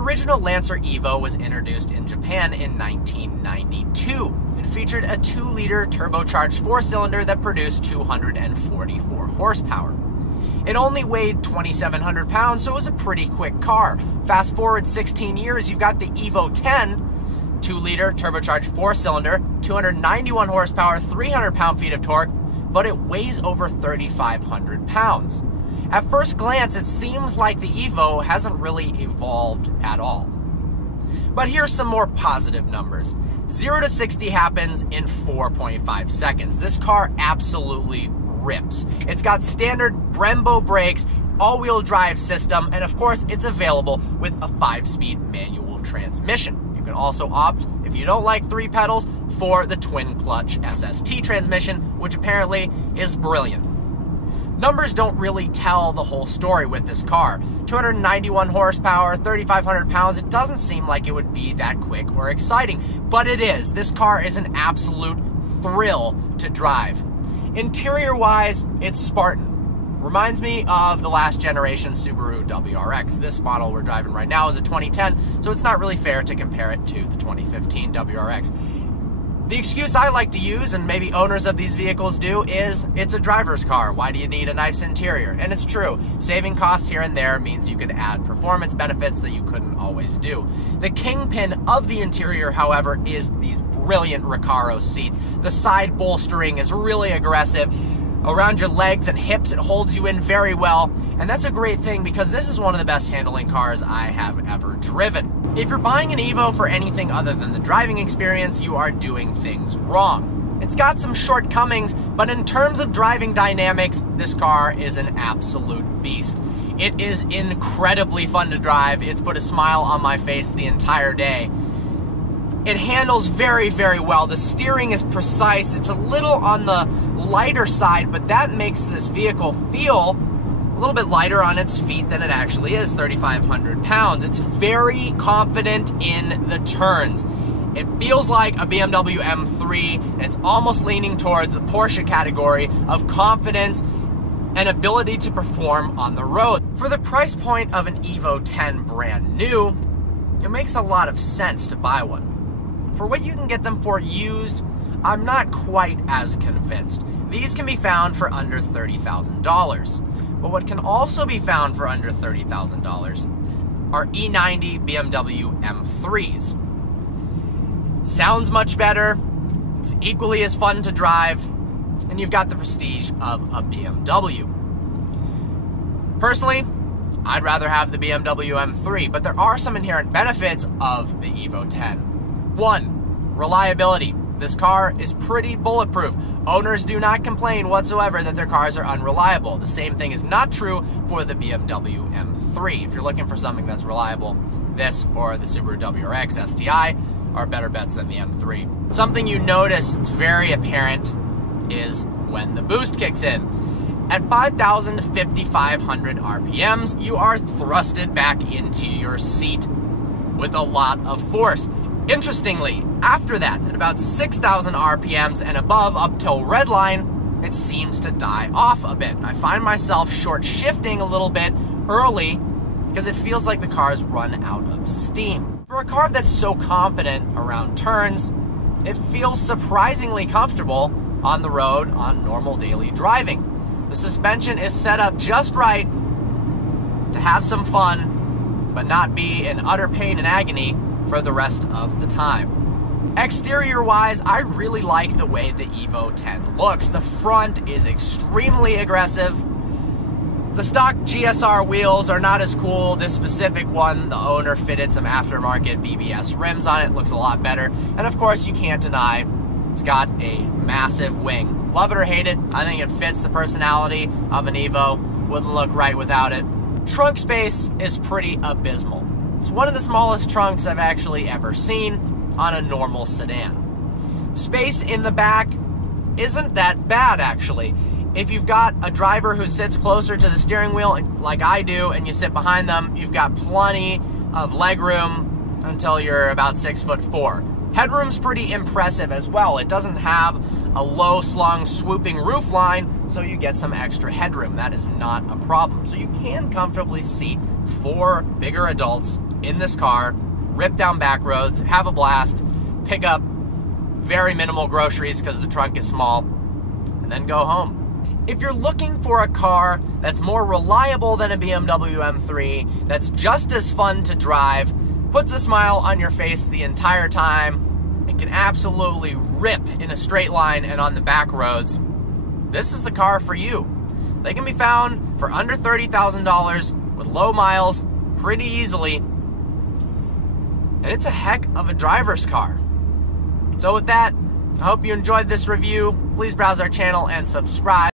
original Lancer Evo was introduced in Japan in 1992. It featured a 2-liter turbocharged 4-cylinder that produced 244 horsepower. It only weighed 2,700 pounds, so it was a pretty quick car. Fast forward 16 years, you've got the Evo 10, 2-liter turbocharged 4-cylinder, 291 horsepower, 300 pound-feet of torque, but it weighs over 3,500 pounds. At first glance, it seems like the Evo hasn't really evolved at all. But here's some more positive numbers. 0 to 60 happens in 4.5 seconds. This car absolutely rips. It's got standard Brembo brakes, all-wheel drive system, and of course, it's available with a 5-speed manual transmission. You can also opt, if you don't like 3 pedals, for the twin-clutch SST transmission, which apparently is brilliant. Numbers don't really tell the whole story with this car. 291 horsepower, 3,500 pounds, it doesn't seem like it would be that quick or exciting, but it is. This car is an absolute thrill to drive. Interior-wise, it's Spartan. Reminds me of the last generation Subaru WRX. This model we're driving right now is a 2010, so it's not really fair to compare it to the 2015 WRX. The excuse I like to use, and maybe owners of these vehicles do, is it's a driver's car. Why do you need a nice interior? And it's true. Saving costs here and there means you can add performance benefits that you couldn't always do. The kingpin of the interior, however, is these brilliant Recaro seats. The side bolstering is really aggressive. Around your legs and hips, it holds you in very well. And that's a great thing because this is one of the best handling cars I have ever driven. If you're buying an Evo for anything other than the driving experience, you are doing things wrong. It's got some shortcomings, but in terms of driving dynamics, this car is an absolute beast. It is incredibly fun to drive. It's put a smile on my face the entire day. It handles very, very well. The steering is precise. It's a little on the lighter side, but that makes this vehicle feel a little bit lighter on its feet than it actually is, 3,500 pounds. It's very confident in the turns. It feels like a BMW M3, and it's almost leaning towards the Porsche category of confidence and ability to perform on the road. For the price point of an Evo 10 brand new, it makes a lot of sense to buy one. For what you can get them for used, I'm not quite as convinced. These can be found for under $30,000. But what can also be found for under $30,000 are E90 BMW M3s. Sounds much better, it's equally as fun to drive, and you've got the prestige of a BMW. Personally, I'd rather have the BMW M3, but there are some inherent benefits of the Evo 10. 1, reliability. This car is pretty bulletproof. Owners do not complain whatsoever that their cars are unreliable. The same thing is not true for the BMW M3. If you're looking for something that's reliable, this or the Subaru WRX STI are better bets than the M3. Something you notice that's very apparent is when the boost kicks in. At 5,000 to 5,500 RPMs, you are thrusted back into your seat with a lot of force. Interestingly, after that, at about 6,000 RPMs and above up till redline, it seems to die off a bit. I find myself short shifting a little bit early because it feels like the car's run out of steam. For a car that's so confident around turns, it feels surprisingly comfortable on the road on normal daily driving. The suspension is set up just right to have some fun, but not be in utter pain and agony for the rest of the time. Exterior-wise, I really like the way the Evo 10 looks. The front is extremely aggressive. The stock GSR wheels are not as cool. This specific one, the owner fitted some aftermarket BBS rims on it. Looks a lot better. And of course, you can't deny it's got a massive wing. Love it or hate it, I think it fits the personality of an Evo. Wouldn't look right without it. Trunk space is pretty abysmal. It's one of the smallest trunks I've actually ever seen on a normal sedan. Space in the back isn't that bad, actually. If you've got a driver who sits closer to the steering wheel, like I do, and you sit behind them, you've got plenty of leg room until you're about 6'4". Headroom's pretty impressive as well. It doesn't have a low-slung, swooping roofline, so you get some extra headroom. That is not a problem. So you can comfortably seat 4 bigger adults in this car, rip down back roads, have a blast, pick up very minimal groceries because the trunk is small, and then go home. If you're looking for a car that's more reliable than a BMW M3, that's just as fun to drive, puts a smile on your face the entire time, and can absolutely rip in a straight line and on the back roads, this is the car for you. They can be found for under $30,000 with low miles pretty easily, and it's a heck of a driver's car. So with that, I hope you enjoyed this review. Please browse our channel and subscribe.